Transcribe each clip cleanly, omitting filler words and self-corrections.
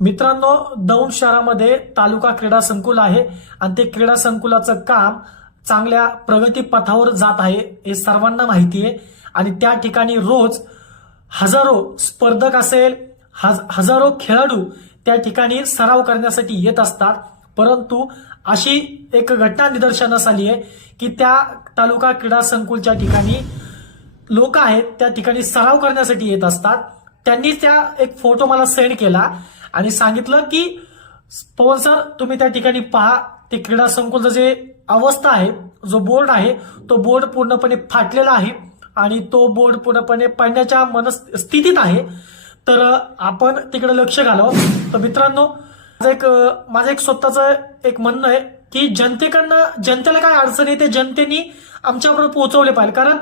मित्रांनो, दौंड शहरामध्ये तालुका क्रीडा संकुल आहे आणि ते क्रीडा संकुलाचं काम चांगल्या प्रगती पथावर जात आहे हे सर्वांना माहिती आहे। आणि त्या ठिकाणी रोज हजारो स्पर्धक असेल, हजारो खेळाडू त्या ठिकाणी सराव करण्यासाठी येत असतात। परंतु अशी एक घटना निदर्शनास आली आहे की त्या तालुका क्रीडा संकुलच्या ठिकाणी लोक आहेत त्या ठिकाणी सराव करण्यासाठी येत असतात। त्यांनी त्या एक फोटो मला सेंड केला आणि सांगितलं की पवन सर, तुम्ही त्या ठिकाणी पहा, ते क्रीडा संकुलचं जे अवस्था आहे, जो बोर्ड आहे तो बोर्ड पूर्णपणे फाटलेला आहे आणि तो बोर्ड पूर्णपणे पडण्याच्या मनस्थितीत आहे। तर आपण तिकडे लक्ष घालावं। तर मित्रांनो, माझं एक स्वतःचं एक म्हणणं आहे की जनतेला काय अडचण आहे ते जनतेने आमच्यापर्यंत पोहोचवले पाहिजे। कारण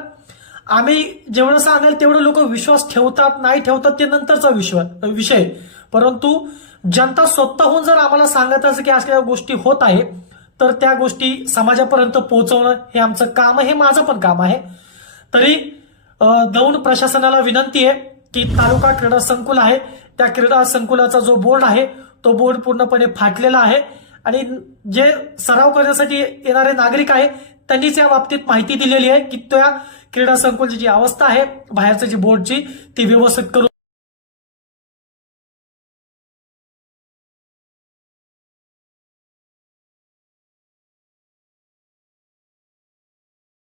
आम्ही जेवढं सांगाल तेवढं लोक विश्वास ठेवतात नाही ठेवतात ते नंतरचा विषय, परंतु जनता स्वतःहून जर आम्हाला सांगत असेल की अशा गोष्टी होत आहे तर त्या गोष्टी समाजापर्यंत पोहोचवणं हे आमचं काम आहे, हे माझं पण काम आहे। तरी दौंड प्रशासनाला विनंती आहे की तालुका क्रीडा संकुल आहे त्या क्रीडा संकुलाचा जो बोर्ड आहे तो बोर्ड पूर्णपणे फाटलेला आहे आणि जे सराव करण्यासाठी येणारे नागरिक आहे त्यांनीच या बाबतीत माहिती दिलेली आहे की त्या क्रीडा संकुलची जी अवस्था आहे बाहेरची जी बोर्डची ती व्यवस्थित करून